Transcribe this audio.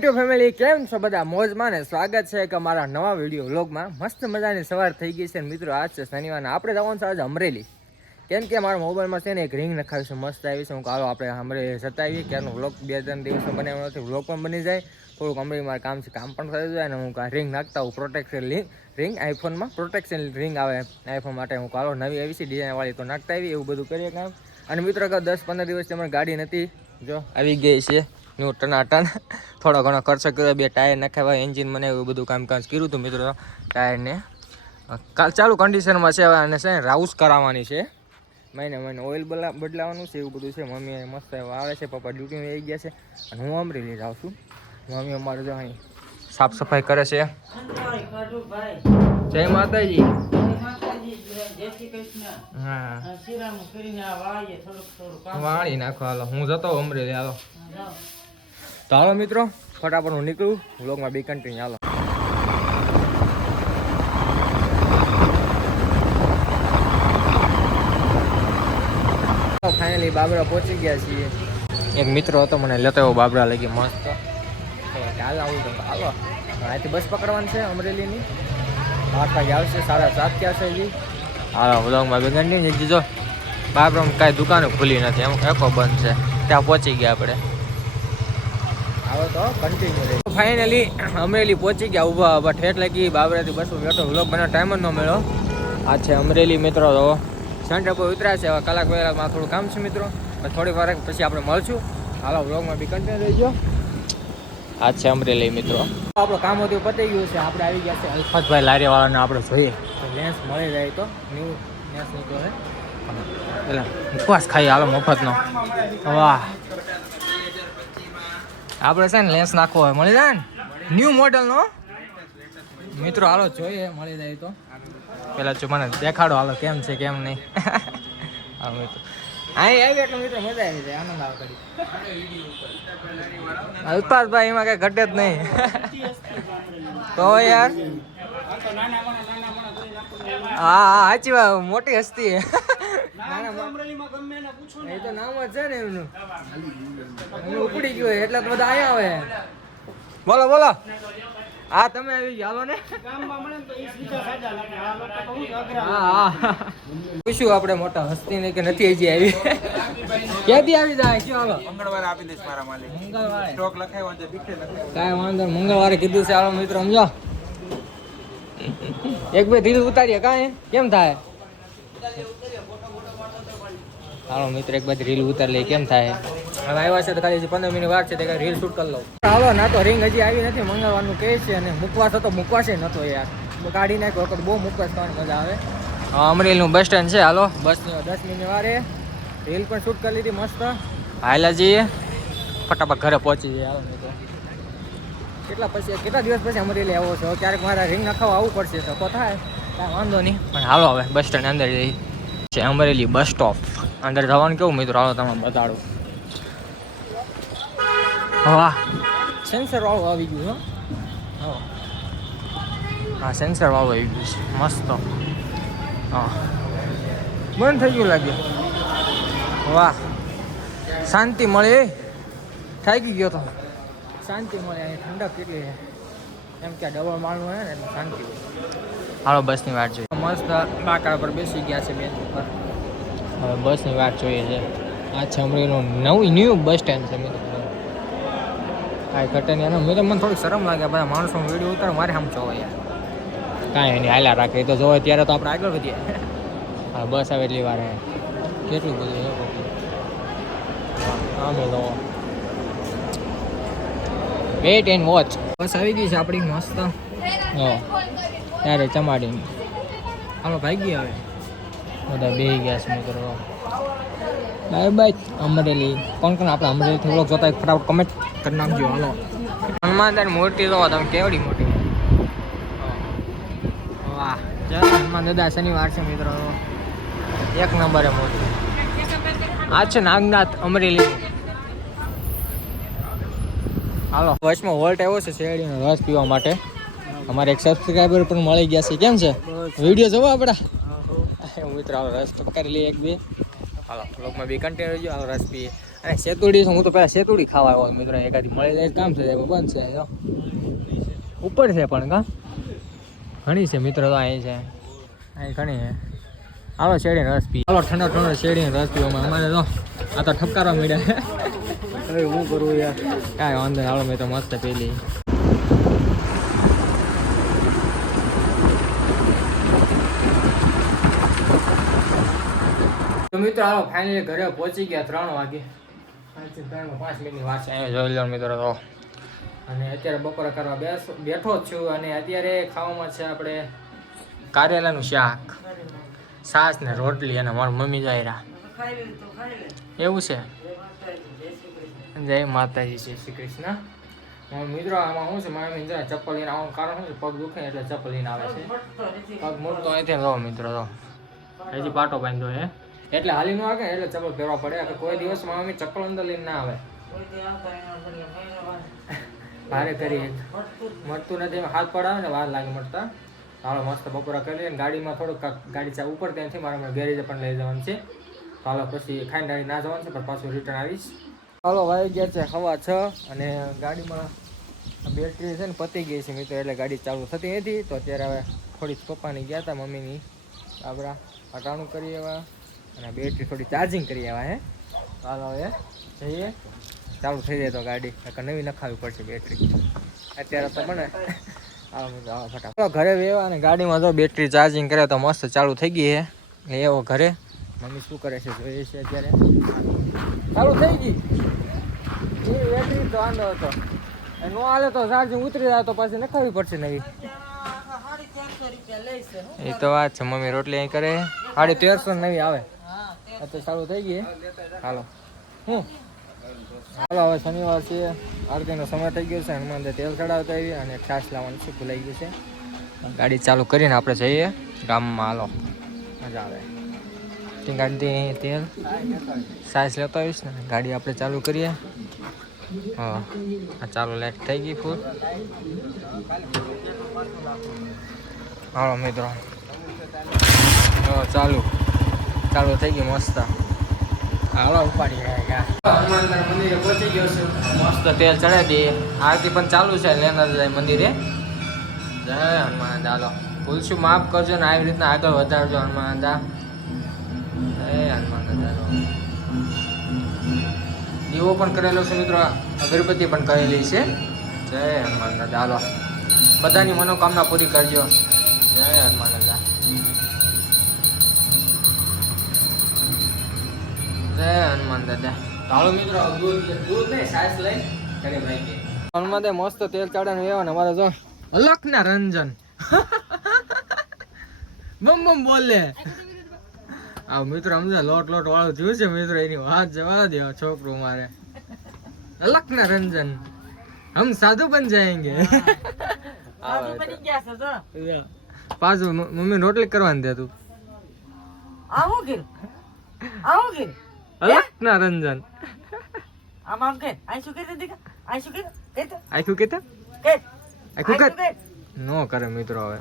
YouTube family કેમ છો બધા? મોજમાં ને સ્વાગત છે કે અમારા નવા વીડિયો વ્લોગમાં મસ્ત મજાની સવાર થઈ ગઈ છે મિત્રો, આજ છે શનિવાર આપણે જવાનું છે આજે અમરેલી. કેમ કે મારા મોબાઈલમાં છે ને એક રિંગ નખાવી છે, મસ્ત આવી છે. હું કાલો આપણે અમરેલી જતા આવીએ ક્યારનો વ્લોગ બે ત્રણ દિવસમાં બનાવ્યો નથી વ્લોગ પણ બની જાય. થોડુંક અમરેલી મારા કામ છે, કામ પણ થઈ જાય અને હું રિંગ નાખતા હું પ્રોટેક્શન રિંગ આઈફોનમાં પ્રોટેક્શન રિંગ આવે આઈફોન માટે હું કાલો નવી આવી છે ડિઝાઇનવાળી તો નાખતા આવી એવું બધું કરીએ કામ. અને મિત્રો દસ પંદર દિવસથી અમારી ગાડી નથી જો, આવી ગઈ છે. ન્યૂ ટનાટન થોડો ઘણો ખર્ચો કર્યો બે ટાયર નખાવ્યા એન્જિન મને એવું બધું કામકાજ કર્યું હતું મિત્રો. ટાયરને. કાલ ચાલુ કન્ડિશનમાં છે અને છે રાઉસ કરાવવાની છે. મહિને મહિને ઓઇલ બદલા બદલાવાનું છે એવું બધું છે. મમ્મી મસ્ત આવે છે પપ્પા ડ્યુટીમાં આવી ગયા છે. અને હું અમરેલી જાઉં છું. મમ્મી અમારે જો અહીં સાફ સફાઈ કરે છે. જય માતાજી. હા. વાળી નાખો હાલો. હું જતો અમરેલી હાલો. તો હાલો મિત્રો, ફટાફટ હું નીકળું. વ્લોગમાં બી કન્ટિન્યુ હાલો. ફાઇનલી બાબરા પહોંચી ગયા છીએ. એક મિત્ર હતો, મને લેતો એવો બાબરા લગી મસ્ત. કાલ આવું તો હાલો. અહીંથી બસ પકડવાની છે અમરેલીની. આઠ વાગે આવશે, સાડા સાત ક્યાં છે હજી. હાલો વ્લોગમાં બી કન્ટિન્યુ જીજો બાબરામાં કાંઈ દુકાનો ખુલી નથી. એમ, એકો બંધ છે. ત્યાં પહોંચી ગયા આપણે. આવો તો કન્ટિન્યુ રહી. ફાઇનલી અમરેલી પહોંચી ગયા, ઊભા ઊભા. ઠેઠ લાગી બાબરાથી બસો બેઠો વ્લોગ બનાવ ટાઈમ જ ન મળ્યો. આ છે અમરેલી મિત્રો, તો સેન્ટર પર ઉતર્યા છે, હવે કલાક પહેલાં થોડું કામ છે મિત્રો. થોડી વાર પછી આપણે મળશું. હાલો વ્લોગમાં બી કન્ટિન્યુ રહીજો. આ છે અમરેલી મિત્રો. આપણું કામ હતું પતી ગયું છે. આપણે આવી ગયા છે અલ્ફતભાઈ લારીવાળાને આપણે જોઈએ. લેન્સ મળી જાય તો ન્યૂ લેન્સ છે પેલા ઉપવાસ ખાઈ હાલો, મફતનો. વાહ. આપણે છે ને લેન્સ નાખવો હોય. મળી જાય ને? ન્યૂ મોડલનો મિત્રો, હાલો, જોઈએ, મળી જાય તો. પેલા જો મને દેખાડો, હાલો, કેમ છે, કેમ નહીં. હા, મિત્રો. અહીં આવી એટલે અલ્પાસભાઈ એમાં કઈ ઘટે જ નહીં. તો યાર. હા હા, સાચી વાત, મોટી હસ્તી. એ તો નામ જ છે ને એમનું. ઉપડી ગયું હોય એટલે બધા અહીંયા આવે. બોલો બોલો. હા તમે આવી ગયા હાલો ને. હા હા. પૂછ્યું આપણે મોટા હસ્તી ને કે નથી હજી આવી. ક્યાંથી આવી જાય? શું હાલો? મંગળવારે આપી દઈશ મારા માલિક. મંગળવારે? સ્ટોક લખાયો છે બીખે લખાયો કાંઈ વાંધો નહીં. મંગળવારે કીધું છે હાલો મિત્રો સમજો. એક બે રીલ ઉતારીએ કાંઈ? કેમ થાય? હાલો મિત્ર, એક બાજુ રીલ ઉતાર લઈએ. કેમ થાય? હવે આવ્યા છે તો ખાલી પંદર મિનિટ વાર છે, તે રીલ શૂટ કરી લઉં. હાલો, ના તો રિંગ હજી આવી નથી, મંગાવવાનું કહે છે અને મુકવાસ હતો મૂકવાશે નતો યાર. કાઢી નાખ્યો વખત બહુ મૂકવાસ થવાની મજા આવે. અમરેલીનું બસ સ્ટેન્ડ છે, હાલો. બસ, દસ મિનિટ વારે રીલ પણ શૂટ કરી લીધી, મસ્ત. હાલા જઈએ ફટાફટ ઘરે પહોંચી જઈએ, હાલો મિત્રો. કેટલા પછી, કેટલા દિવસ પછી અમરેલી આવો છો? ક્યારેક મારા રિંગ નખાવા આવવું પડશે તો થાય. કાંઈ વાંધો નહીં. પણ હાલો હવે બસ સ્ટેન્ડ અંદર જઈએ. છે અમરેલી બસ સ્ટોપ અંદર જવાનું કેવું મિત્રો? હાલો તમને બતાડું. વાહ. સેન્સર વાળું આવી ગયું હો. હા. હા સેન્સર વાળું આવી ગયું છે. મસ્ત. હા. બંધ થઈ ગયું લાગે. વાહ. શાંતિ મળે. થાકી ગયો તો. શાંતિ મળે અહીં ઠંડક કેટલી છે. એમ કે ડબલ માળનું હોય ને એટલે શાંતિ હોય હાલો બસની વાત જોઈએ. મસ્ત બાકડા પર બેસી ગયા છે બે ઉપર. હવે બસની વાત જોઈએ છે. આ છે અમરેલીનું નવું ન્યૂ બસ સ્ટેન્ડ છે મિત્રો. કાંઈ ઘટે નહીં એનો મેં તો મને થોડીક શરમ લાગે બધા માણસો વીડિયો ઉતારો મારે આમ જોવો યાર. કાંઈ નહીં હાલ્યા રાખે તો જોવે ત્યારે તો આપણે આગળ વધીએ. હા બસ આવે એટલી વાર. કેટલું બધું આમે જોવો. વેઇટ એન્ડ વોચ બસ આવી ગઈ છે આપણી મસ્ત. ત્યારે ચમાડી હાલો ભાગી હવે બધા બે ગયા છે મિત્રો. Bye bye Amreli. કોણ કોણ આપણે અમરેલી થોડોક જોતા ફટાફટ કમેન્ટ કરી નાખજો. હાલો. હનુમાન મોટી તો તમે કેવડી મોટી વાહ. હનુમાન દાદા શનિવાર છે મિત્રો. એક નંબરે મોટી આ છે નાગનાથ અમરેલી. હાલો. વચમાં વોલ્ટ આવ્યો છે શેરડીનો રસ પીવા માટે. અમારે એક સબસ્ક્રાઈબર પણ મળી ગયા છે. કેમ છે? વીડિયો જોવો આપણા. હું મિત્રો હાલો રસ તો લઈએ એક બે. હાલો બ્લોગમાં બી કન્ટિન્યુ રહેજો હાલો રસ પીએ. અને સેતુડી હું તો પહેલાં સેતુડી ખાવા આવ્યો મિત્રો એકાદી મળી જાય કામ છે બંધ છે જો. ઉપર છે પણ કા? ઘણી છે મિત્રો તો અહીં છે. અહીં ઘણી છે. હાલો શેરડીનો રસ પી હાલો ઠંડો ઠંડો શેડીને રસ પીવામાં અમારે તો આ તો ઠપકારા મળ્યા. હવે હું કરું યાર? કાંઈ વાંધો નહીં હાલો મેં તો મસ્ત પેલી મિત્રો હાલો ફાઇનલી ઘરે પહોંચી ગયા ત્રણ વાગે. પાંચથી ત્રણ પાંચ મિનિટની વાત છે. અહીંયા જોઈ લો મિત્રો તો અને અત્યારે બપોરે કરવા બેસ બેઠો જ છું અને અત્યારે ખાવામાં છે આપણે કારેલાનું શાક. સાસ ને રોટલી અને મારી મમ્મી જાયરા એવું છે? જય માતાજી જય શ્રી કૃષ્ણ. મિત્રો આમાં શું છે? મારી મમ્મી જરા ચપ્પલ લઈને આવવાનું કારણ શું છે? પગ દુખે એટલે ચપ્પલ લઈને આવે છે. પગ મોટો અહીંથી રહો મિત્રો તો હજી પાટો બાંધ્યો હે એટલે હાલી નો આવે એટલે ચપ્પલ પહેરવા પડે. કે કોઈ દિવસ મારી મમ્મી ચપ્પલ અંદર લઈને ના આવે. ભારે કરી મળતું નથી હાથ પડાવે ને વાર લાગે મળતા હાલો મસ્ત બપોરા કરી લઈએ ગાડીમાં થોડુંક ગાડી ચા ઉપર ત્યાંથી મારે હમણાં ગેરેજ પણ લઈ જવાનું છે. હાલો પછી ખાઈને ગાડી ના જવાનું છે પણ પાછું રિટર્ન આવીશ. હાલો વાઈ ગયા છે હવા છ અને ગાડીમાં બેટરી છે ને પતી ગઈ છે મિત્રો એટલે ગાડી ચાલુ થતી નથી. તો અત્યારે હવે થોડી પપ્પાની ગયા હતા મમ્મીની. આપણા હટાણું કરી એવા અને બેટરી થોડી ચાર્જિંગ કરી આવ્યા હે. હાલો હવે જઈએ. ચાલુ થઈ જાય તો ગાડી. નવી નખાવી પડશે બેટરી અત્યારે તો મને ફટાફટ. ઘરે વેવા અને ગાડીમાં તો બેટરી ચાર્જિંગ કરે તો મસ્ત ચાલુ થઈ ગઈ હે. એવો ઘરે. મમ્મી શું કરે છે? જોઈએ છે અત્યારે. ચાલુ થઈ ગઈ. એ બેટરી તો વાંધો હતો. નો હાલે તો ચાર્જિંગ ઉતરી જાય તો પાછી નખાવી પડશે નવી. એ તો વાત છે. મમ્મી રોટલી અહીં કરે. સાડી તેરસો નવી આવે. તો ચાલુ થઈ ગઈ હાલો. હું? હાલો હવે શનિવાર છે. આરતીનો સમય થઈ ગયો છે. હનુમાન તેલ ચડાવતા આવી અને છાશ લાવવાનું છે. ભૂલાઈ ગયું છે. ગાડી ચાલુ કરીને આપણે જઈએ. ગામમાં હાલો. મજા આવે. ગાડી તેલ. સાઈઝ લેતો આવીશ ને. ગાડી આપણે ચાલુ કરીએ. હા. ચાલુ લાઈટ થઈ ગઈ ફૂલ હાલો મિત્રો. હા ચાલુ. ચાલુ થઈ ગયું, મસ્ત. હાલો, ઉપાડી મંદિરે પહોંચી ગયો છું. મસ્ત તેલ ચડાવી દઈએ. આરતી પણ ચાલુ છે લેનાર જાય મંદિરે. જય હનુમાન ચાલો ભૂલશું, માફ કરજો ને આવી રીતના આગળ વધારજો હનુમાન દા જય હનુમાન ચાલો દીવો પણ કરેલો છે મિત્રો, અગરબત્તી પણ કરેલી છે. જય હનુમાન દાદા બધાની મનોકામના પૂરી કરજો. જય હનુમાન દાદા જય હનુમાન દાદા. તાળો મિત્રો દૂધ દૂધ નહીં સાસ લઈ ઘરે ભાઈ હનુમાન દે મસ્ત તેલ ચાડવાનું એવા ને અમારે જો અલખ ના રંજન. બમ બમ બોલે. આ મિત્રો સમજે લોટ લોટ વાળું જોયું છે મિત્રો એની વાત જવા દે છોકરો મારે. અલખ ના રંજન. હમ સાધુ બન જાયેંગે. પાછું મમ્મી રોટલી કરવાની દે તું. આવું કે આવું કે ના રંજન આમ આમ કે આ શું કે દેખા આ શું કે કે આખું કેતા કે આખું કર કે નો કરે મિત્રો હવે